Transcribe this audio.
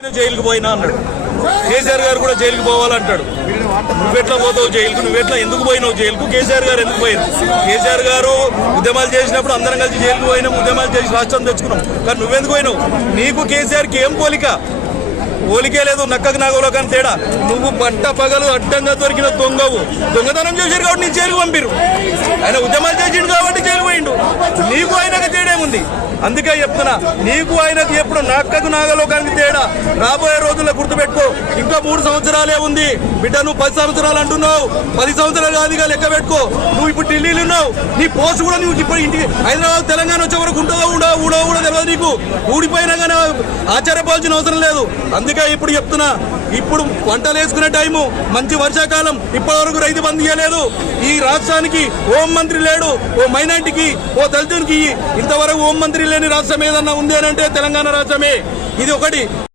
జైలుకు పోయినా అన్నాడు. కేసీఆర్ గారు కూడా జైలుకు పోవాలంటాడు. నువ్వెట్లా పోతావు జైలుకు? నువ్వెట్లా ఎందుకు పోయినావు జైలుకు? కేసీఆర్ గారు ఎందుకు పోయింది కేసీఆర్ గారు ఉద్యమాలు చేసినప్పుడు అందరం కలిసి జైలుకు పోయినాం ఉద్యమాలు చేసి రాష్ట్రం తెచ్చుకున్నాం. కానీ నువ్వెందుకు పోయినావు? నీకు కేసీఆర్కి ఏం పోలిక? పోలికే లేదు నక్కకు నాగలో కానీ తేడా. నువ్వు పట్ట పగలు అడ్డంగా దొరికిన దొంగవు. దొంగతనం చేశారు కాబట్టి నీ జైలుకు పంపిరు ఆయన ఉద్యమాలు చేసిండు కాబట్టి ఉంది అందుకే చెప్తున్నా నీకు ఆయనకు ఎప్పుడు నక్కకు నాగలోకానికి తేడా? రాబోయే రోజుల్లో గుర్తుపెట్టుకో ఇంకా మూడు సంవత్సరాలే ఉంది. బిడ్డ నువ్వు పది సంవత్సరాలు అంటున్నావు. పది సంవత్సరాలు కాదుగా లెక్క పెట్టుకో. నువ్వు ఇప్పుడు ఢిల్లీలో ఉన్నావు. నీ పోస్ట్ కూడా నువ్వు ఇప్పుడు ఇంటికి హైదరాబాద్ తెలంగాణ వచ్చే వరకు ఉంటుందో ఉండవు ఊడో కూడా తెలియదు నీకు? ఊడిపోయినా కానీ ఆశ్చర్యపోవాల్సిన అవసరం లేదు. అందుకే ఇప్పుడు చెప్తున్నా ఇప్పుడు పంటలు వేసుకునే టైము. మంచి వర్షాకాలం ఇప్పటి వరకు రైతు బంద్ చేయలేదు ఈ రాష్ట్రానికి హోం మంత్రి లేడు ఓ మైనార్టీకి ఓ దళితునికి ఇంతవరకు హోం మంత్రి లేని రాష్ట్రం ఏదన్నా ఉంది అని అంటే తెలంగాణ రాష్ట్రమే. ఇది ఒకటి.